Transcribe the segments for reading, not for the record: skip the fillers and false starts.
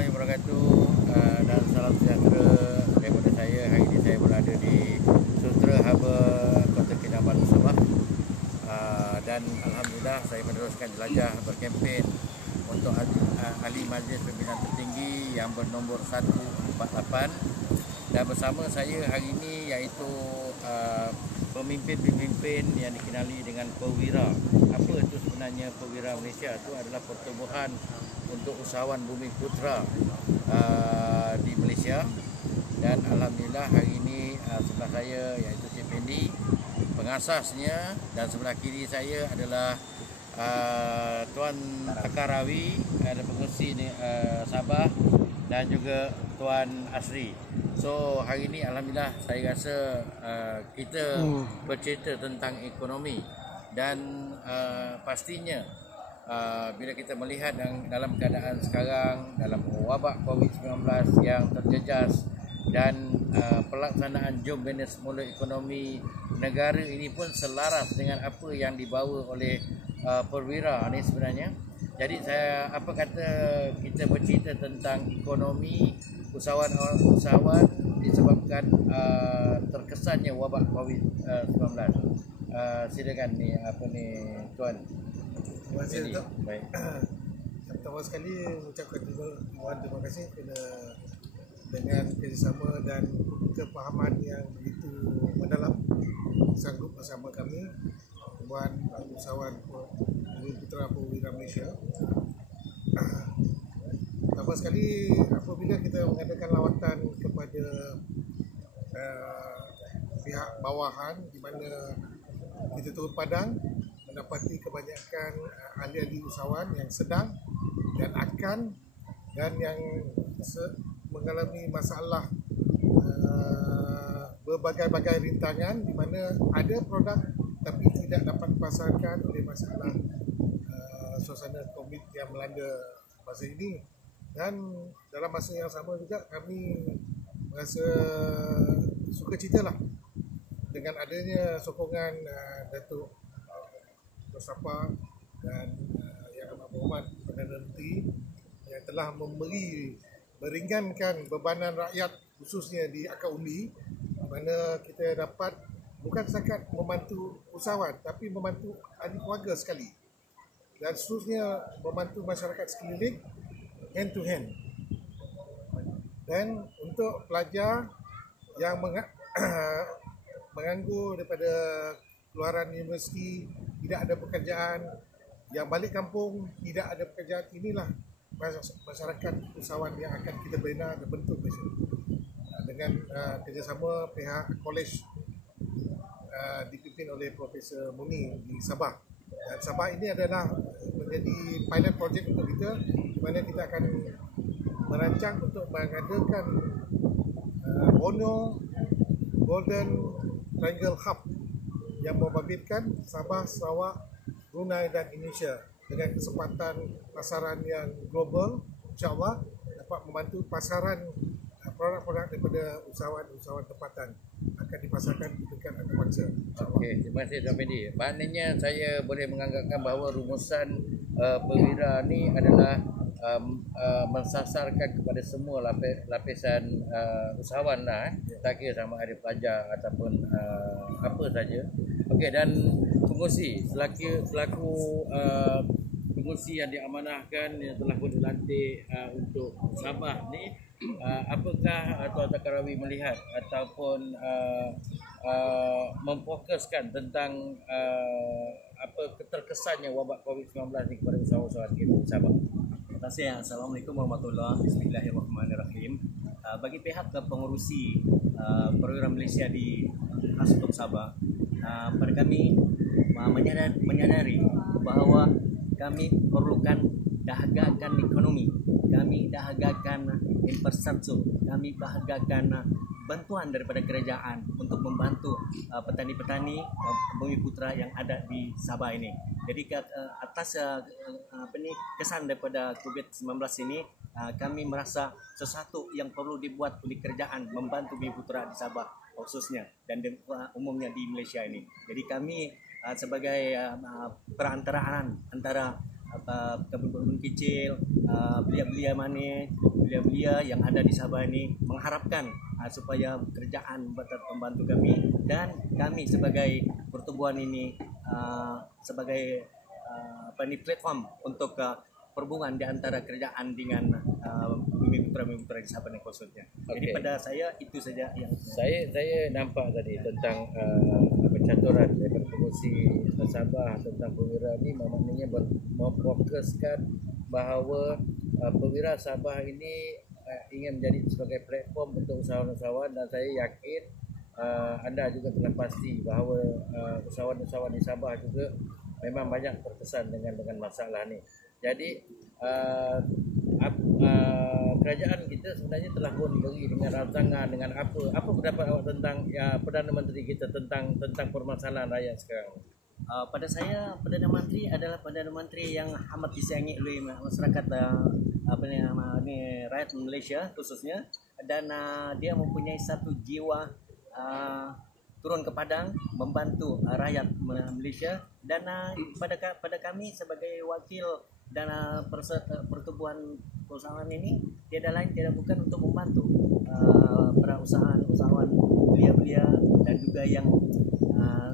warahmatullahi wabarakatuh, dan salam sejahtera daripada saya. Hari ini saya berada di Sutera Harbour Kota Kinabalu, Sabah, dan Alhamdulillah saya meneruskan jelajah berkempen untuk Ahli Majlis Pimpinan Tertinggi yang bernombor 148, dan bersama saya hari ini iaitu pemimpin-pemimpin yang dikenali dengan perwira. Apa itu sebenarnya perwira Malaysia? Itu adalah pertubuhan untuk usahawan Bumi Putra di Malaysia. Dan Alhamdulillah hari ini sebelah saya iaitu Cik Pendi, pengasasnya, dan sebelah kiri saya adalah Tuan Takarawi, ada pengerusi Sabah, dan juga Tuan Asri. So hari ini Alhamdulillah saya rasa kita bercerita tentang ekonomi, dan pastinya bila kita melihat dalam keadaan sekarang, dalam wabak COVID-19 yang terjejas, dan pelaksanaan jom bina semula ekonomi negara ini pun selaras dengan apa yang dibawa oleh perwira ni sebenarnya. Jadi apa kata kita bercerita tentang ekonomi usahawan disebabkan terkesannya wabak COVID-19. Silakan Tuan. Terima kasih, Datuk. Baik. Pertama sekali mengucapkan terima kasih kerana dengan kerjasama dan kefahaman yang begitu mendalam sanggup bersama kami buat usahawan Bumi Putra Perwira Malaysia. Pertama sekali apabila kita mengadakan lawatan kepada pihak bawahan di mana kita turun padang mendapati kebanyakan ahli-ahli usahawan yang sedang dan akan dan yang mengalami masalah berbagai-bagai rintangan di mana ada produk tapi tidak dapat dipasarkan oleh masalah suasana COVID yang melanda masa ini. Dan dalam masa yang sama juga kami merasa sukacitalah dengan adanya sokongan Datuk Mustafa dan Yang Amat Berhormat Perdana Menteri yang telah meringankan bebanan rakyat khususnya di akar undi, di mana kita dapat bukan setakat membantu usahawan tapi membantu ahli keluarga sekali, dan seterusnya membantu masyarakat sekeliling hand to hand. Dan untuk pelajar yang menganggur daripada keluaran universiti, tidak ada pekerjaan, yang balik kampung tidak ada pekerjaan, inilah masyarakat usahawan yang akan kita bina dan bentuk besok dengan kerjasama pihak kolej dipimpin oleh Profesor Muni di Sabah. Dan Sabah ini adalah menjadi pilot project untuk kita, di mana kita akan merancang untuk mengadakan Borneo Golden Triangle Hub yang membabitkan Sabah, Sarawak, Brunei dan Indonesia dengan kesempatan pasaran yang global. InsyaAllah dapat membantu pasaran produk-produk daripada usahawan-usahawan tempatan akan dipasarkan di dekat antarabangsa. Okey, terima kasih Tuan Pendi. Maknanya saya boleh menganggapkan bahawa rumusan perwira ni adalah mensasarkan kepada semua lapisan usahawan lah, tak kira sama ada pelajar ataupun apa saja. Okey, dan pengurusi selaku pengurusi yang diamanahkan yang telah pun dilantik untuk Sabah ni, apakah Tuan Takarawi melihat ataupun memfokuskan tentang apa keterkesannya wabak COVID-19 ni kepada usahawan-usahawan kita di Sabah? Terima kasih. Assalamualaikum warahmatullahi wabarakatuh. Bismillahirrahmanirrahim. Bagi pihak perwira Perwira Malaysia di Astok Sabah, pada kami menyadari bahawa kami perlukan dahagakan ekonomi, kami dahagakan infrastruktur, kami dahagakan bantuan daripada kerajaan untuk membantu petani-petani Bumi Putra yang ada di Sabah ini. Jadi atas kesan daripada COVID-19 ini, kami merasa sesuatu yang perlu dibuat oleh kerajaan membantu Bumi Putra di Sabah khususnya dan umumnya di Malaysia ini. Jadi kami sebagai perantaraan antara kebun-kebun kecil, belia-belia mana, belia-belia yang ada di Sabah ini mengharapkan supaya kerjaan membantu kami, dan kami sebagai pertubuhan ini sebagai platform untuk perhubungan di antara kerjaan dengan Bumi Putra di Sabah dan khususnya. Jadi pada saya itu saja yang saya nampak tadi tentang pencaturan daripada pengurusi Sabah tentang perwira ini, maknanya memfokuskan bahawa perwira Sabah ini ingin menjadi sebagai platform untuk usahawan-usahawan, dan saya yakin anda juga telah pasti bahawa usahawan-usahawan di Sabah juga memang banyak terkesan dengan masalah ni. Jadi kerajaan kita sebenarnya telah pun beri dengan rancangan dengan apa pendapat awak tentang Perdana Menteri kita tentang permasalahan rakyat sekarang? Pada saya Perdana Menteri adalah Perdana Menteri yang amat disayangi oleh masyarakat rakyat Malaysia khususnya, dan dia mempunyai satu jiwa turun ke padang membantu rakyat Malaysia, dan pada kami sebagai wakil dan pertubuhan perusahaan ini tiada lain tiada bukan untuk membantu para usahawan belia-belia dan juga yang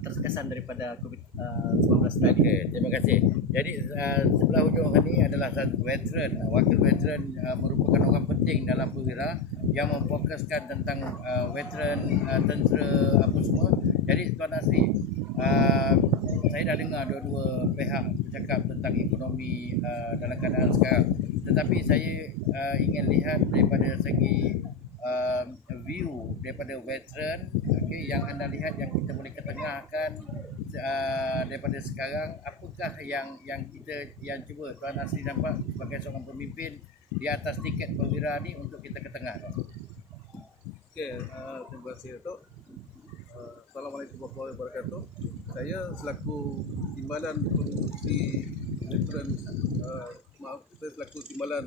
terkesan daripada COVID-19 tadi. Okey, terima kasih. Jadi sebelah hujung ini adalah satu veteran, wakil veteran merupakan orang penting dalam perwira yang memfokuskan tentang veteran tentera apa semua. Jadi Tuan Asri, saya dah dengar dua-dua pihak bercakap tentang ekonomi dalam keadaan sekarang. Tetapi saya ingin lihat daripada segi view daripada veteran, yang anda lihat yang kita boleh ketengahkan daripada sekarang, apakah yang cuba Tuan Asri nampak sebagai seorang pemimpin di atas tiket perwira ni untuk kita ketengahkan. Okey, terima kasih Datuk. Assalamualaikum warahmatullahi wabarakatuh. Saya selaku Timbalan Pengurusi Veteran, saya selaku Timbalan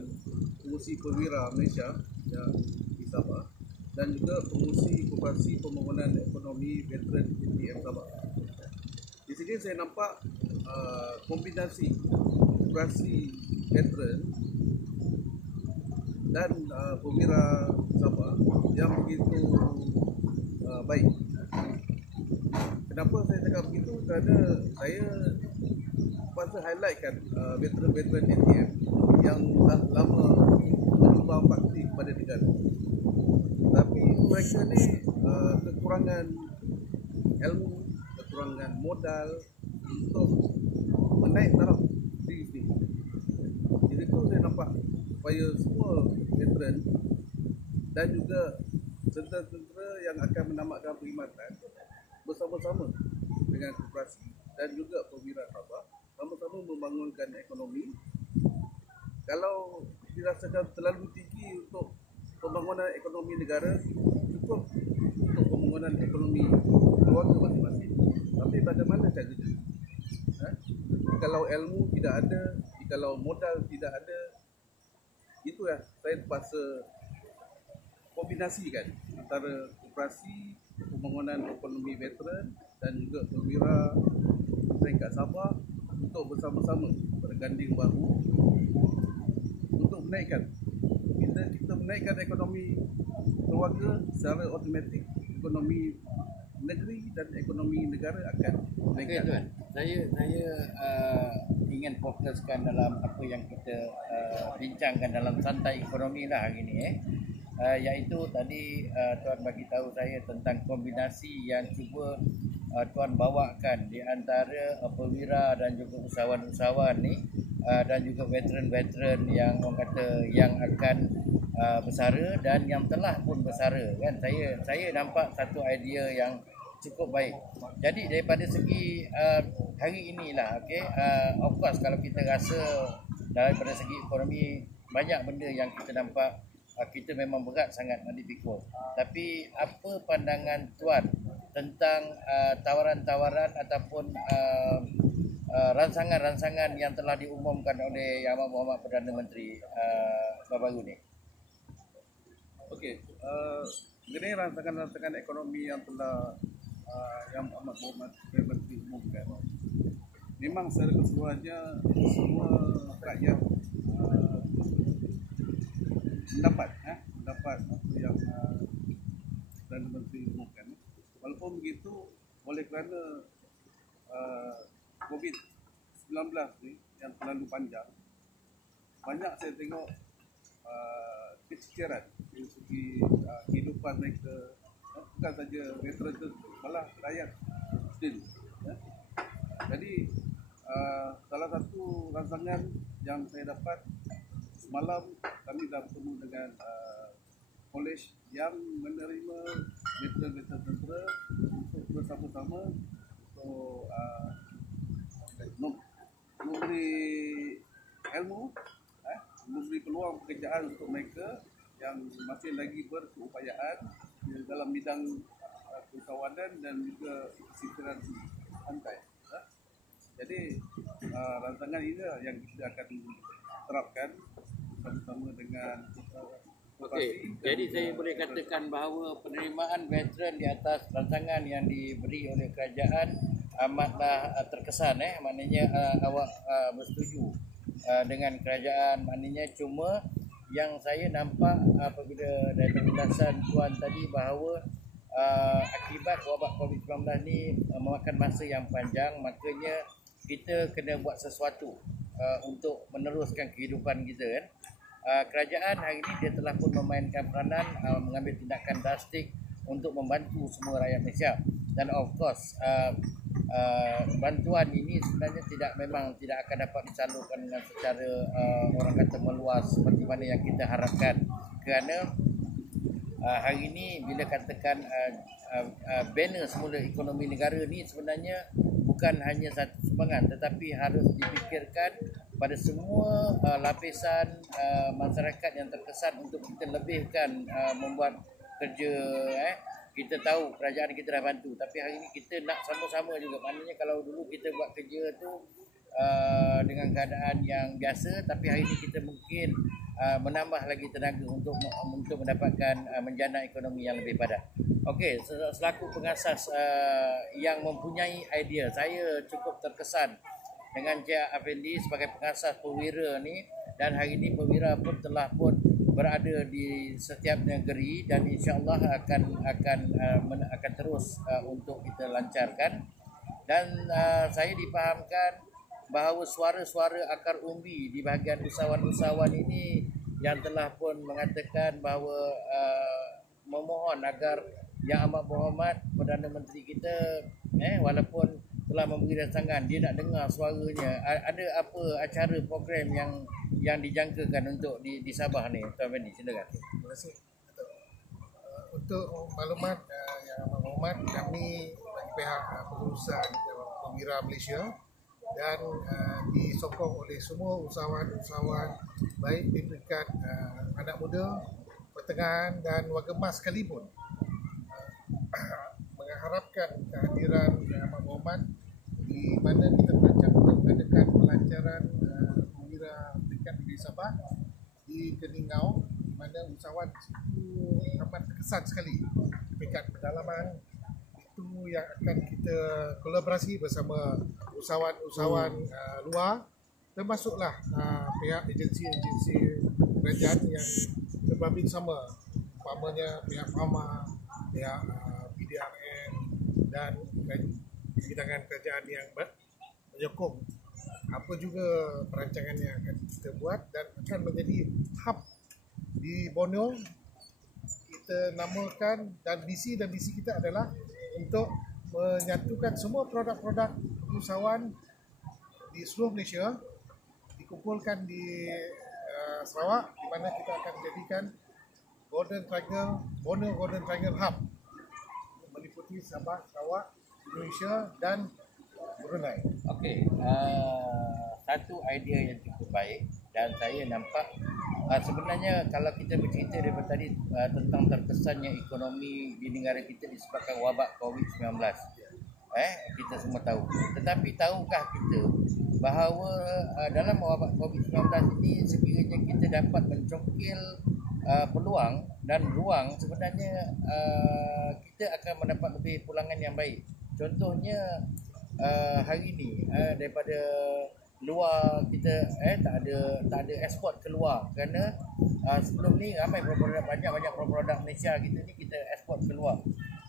Pengurusi Perwira Malaysia yang di Sabah, dan juga Pengurusi Koperasi Pembangunan Ekonomi Veteran PTM Sabah. Di sini saya nampak kombinasi koperasi veteran dan perwira Sabah yang begitu baik. Kenapa saya cakap begitu? Kerana saya pasal highlightkan veteran-veteran ATM yang dah lama menyumbang bakti kepada negara. Tapi mereka ni kekurangan ilmu, kekurangan modal untuk menaik taraf diri sendiri. Di situ saya nampak supaya semua veteran dan juga tentera-tentera yang akan menamatkan perkhidmatan bersama-sama dengan koperasi dan juga perwira Sabah sama-sama membangunkan ekonomi. Kalau dirasakan terlalu tinggi untuk pembangunan ekonomi negara, cukup untuk pembangunan ekonomi keluarga masing-masing. Tapi bagaimana caranya? Kalau ilmu tidak ada, kalau modal tidak ada, itu yang saya terpaksa kombinasikan antara koperasi pembangunan ekonomi veteran dan juga perwira peringkat Sabah untuk bersama-sama berganding bahu untuk menaikkan. Kita menaikkan ekonomi keluarga, secara automatik ekonomi negeri dan ekonomi negara akan menaikkan. Okey Tuan, saya ingin fokuskan dalam apa yang kita bincangkan dalam santai ekonomi lah hari ini, iaitu tadi Tuan bagi tahu saya tentang kombinasi yang cuba Tuan bawakan di antara perwira dan juga usahawan-usahawan ni, dan juga veteran-veteran yang orang kata yang akan bersara dan yang telah pun bersara, kan. Saya nampak satu idea yang cukup baik. Jadi daripada segi hari inilah, of course kalau kita rasa daripada segi ekonomi banyak benda yang kita nampak kita memang berat sangat nak dipikul. Tapi apa pandangan Tuan tentang tawaran-tawaran ataupun rancangan-rancangan yang telah diumumkan oleh Yang Amat Berhormat Perdana Menteri baru-baru ni? Okey, mengenai rancangan-rancangan ekonomi yang telah Yang Amat Berhormat Perdana Menteri umumkan, memang secara keseluruhannya semua rakyat mendapat apa yang Perdana Menteri umumkan. Walaupun begitu, oleh kerana COVID-19 ni yang terlalu panjang, banyak saya tengok keciciran dari segi kehidupan mereka, bukan saja veteran tu, malah rakyat still. Jadi salah satu rancangan yang saya dapat semalam, kami dah bertemu dengan kolej yang menerima veteran tentera untuk bersama-sama untuk memberi ilmu, memberi peluang pekerjaan untuk mereka yang masih lagi berkeupayaan dalam bidang keusahawanan dan juga pesisiran pantai. Jadi rancangan ini yang kita akan terapkan bersama-sama dengan Okey, jadi saya boleh katakan bahawa penerimaan veteran di atas rancangan yang diberi oleh kerajaan amatlah terkesan, maknanya awak bersetuju dengan kerajaan. Maknanya cuma yang saya nampak apabila dari penjelasan tuan tadi bahawa akibat wabak COVID-19 ni memakan masa yang panjang, makanya kita kena buat sesuatu untuk meneruskan kehidupan kita kan. Kerajaan hari ini dia telah pun memainkan peranan, mengambil tindakan drastik untuk membantu semua rakyat Malaysia. Dan of course bantuan ini sebenarnya memang tidak akan dapat disalurkan dengan secara orang kata meluas seperti mana yang kita harapkan. Kerana hari ini bila katakan banner semula ekonomi negara ni sebenarnya bukan hanya satu sumbangan, tetapi harus dipikirkan pada semua lapisan masyarakat yang terkesan untuk kita lebihkan membuat kerja. Kita tahu kerajaan kita dah bantu, tapi hari ini kita nak sama-sama juga. Maknanya kalau dulu kita buat kerja tu dengan keadaan yang biasa, tapi hari ini kita mungkin menambah lagi tenaga untuk mendapatkan menjana ekonomi yang lebih padat. Okey, selaku pengasas yang mempunyai idea, saya cukup terkesan dengan Cik Afendi sebagai pengasas perwira ni, dan hari ini perwira pun telah pun berada di setiap negeri dan insya-Allah akan terus untuk kita lancarkan. Dan saya difahamkan bahawa suara-suara akar umbi di bahagian usahawan-usahawan ini yang telah pun mengatakan bahawa memohon agar Yang Amat Berhormat Perdana Menteri kita walaupun telah memberi rancangan, dia nak dengar suaranya. Ada apa acara program yang dijangkakan untuk di Sabah ni, Tuan Fendi, silakan. Terima kasih. Untuk maklumat Yang Amat Berhormat, kami bagi pihak pengurusan perwira Malaysia dan disokong oleh semua usahawan-usahawan baik di peringkat anak muda, pertengahan dan warga emas sekalipun, mengharapkan kehadiran Yang Amat Berhormat di mana kita merancang untuk mengadakan pelancaran perwira peringkat negeri Sabah di Keningau, di mana usahawan itu amat terkesan sekali peringkat pedalaman. Itu yang akan kita kolaborasi bersama usahawan-usahawan luar, termasuklah pihak agensi-agensi kerajaan yang berbabit sama, umpamanya pihak PAMA, pihak PDRN dan bidangan kerajaan yang menyokong apa juga perancangan yang akan kita buat dan akan menjadi hub di Borneo. Kita namakan dan visi kita adalah untuk menyatukan semua produk-produk usahawan di seluruh Malaysia, dikumpulkan di Sarawak, di mana kita akan jadikan Borneo Golden Triangle Hub meliputi Sabah, Sarawak, Indonesia dan Brunei. Okey, satu idea yang cukup baik dan saya nampak sebenarnya kalau kita bercerita daripada tadi tentang terkesannya ekonomi di negara kita disebabkan wabak COVID-19, kita semua tahu. Tetapi tahukah kita bahawa dalam wabak COVID-19 ini sekiranya kita dapat mencongkil peluang dan ruang, sebenarnya kita akan mendapat lebih pulangan yang baik. Contohnya hari ini daripada luar kita tak ada ekspor keluar, kerana sebelum ni ramai produk, banyak produk Malaysia kita ni kita ekspor keluar.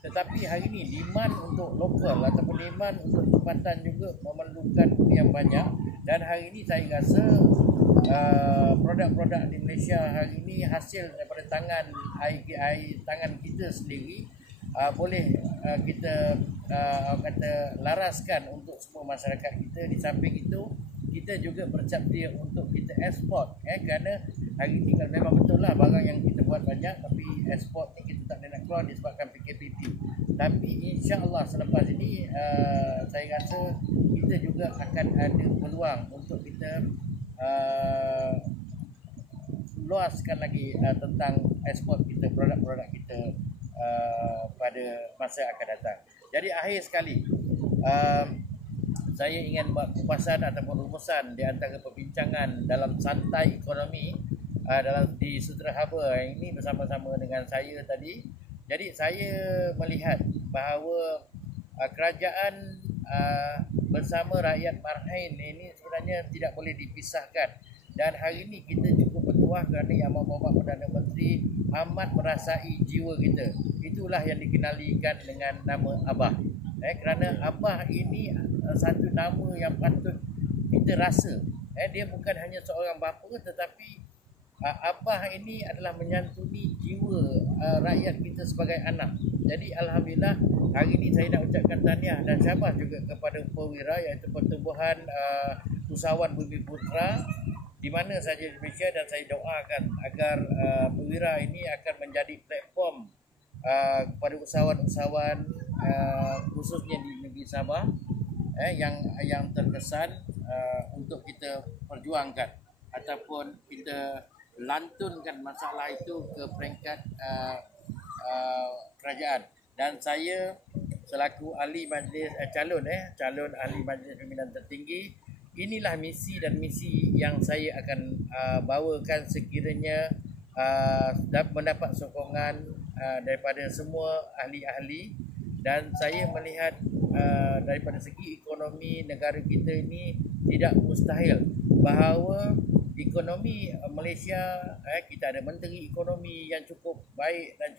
Tetapi hari ni demand untuk lokal ataupun demand untuk tempatan juga memerlukan yang banyak, dan hari ni saya rasa produk-produk di Malaysia hari ini hasil daripada tangan kita sendiri, boleh kita laraskan untuk semua masyarakat kita. Di samping itu kita juga bersedia untuk kita ekspor, kerana hari ini kalau memang betul lah barang yang kita buat banyak, tapi ekspor ni kita tak nak keluar disebabkan PKPP. Tapi insya-Allah selepas ini saya rasa kita juga akan ada peluang untuk kita luaskan lagi tentang ekspor kita, produk-produk kita pada masa akan datang. Jadi akhir sekali, saya ingin buat kupasan ataupun rumusan di antara perbincangan dalam santai ekonomi di Sutera Harbour ini bersama-sama dengan saya tadi. Jadi saya melihat bahawa kerajaan bersama rakyat Bahrain ini sebenarnya tidak boleh dipisahkan. Dan hari ini kita cukup bertuah kerana Yang Amat Perdana Menteri amat merasai jiwa kita. Itulah yang dikenalikan dengan nama Abah. Kerana Abah ini satu nama yang patut kita rasa. Dia bukan hanya seorang bapa, tetapi Abah ini adalah menyantuni jiwa rakyat kita sebagai anak. Jadi alhamdulillah hari ini saya nak ucapkan tahniah dan syabas juga kepada Perwira, iaitu Pertubuhan Usahawan Bumiputra di mana saja di Malaysia, dan saya doakan agar Perwira ini akan menjadi platform kepada usahawan-usahawan khususnya di negeri Sabah yang terkesan untuk kita perjuangkan ataupun kita lantunkan masalah itu ke peringkat kerajaan. Dan saya selaku ahli majlis calon ahli majlis pimpinan tertinggi, inilah misi dan misi yang saya akan bawakan sekiranya mendapat sokongan daripada semua ahli-ahli. Dan saya melihat daripada segi ekonomi negara kita ini tidak mustahil bahawa ekonomi Malaysia, kita ada menteri ekonomi yang cukup baik dan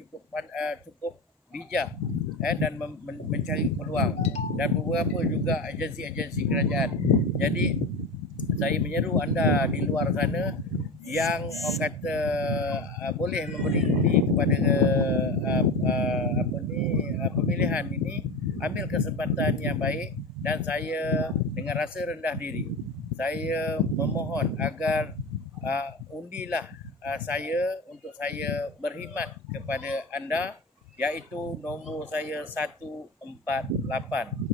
cukup bijak dan mencari peluang, dan beberapa juga agensi-agensi kerajaan. Jadi saya menyeru anda di luar sana yang orang kata boleh memberi undi kepada pemilihan ini, ambil kesempatan yang baik. Dan saya dengan rasa rendah diri, saya memohon agar undilah saya untuk saya berkhidmat kepada anda, iaitu nombor saya 148.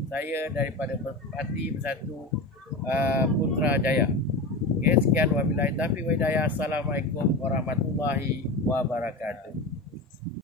Saya daripada Parti Bersatu Putrajaya. Okey, sekian wabillahi taufiq wa hidayah. Assalamualaikum warahmatullahi wabarakatuh.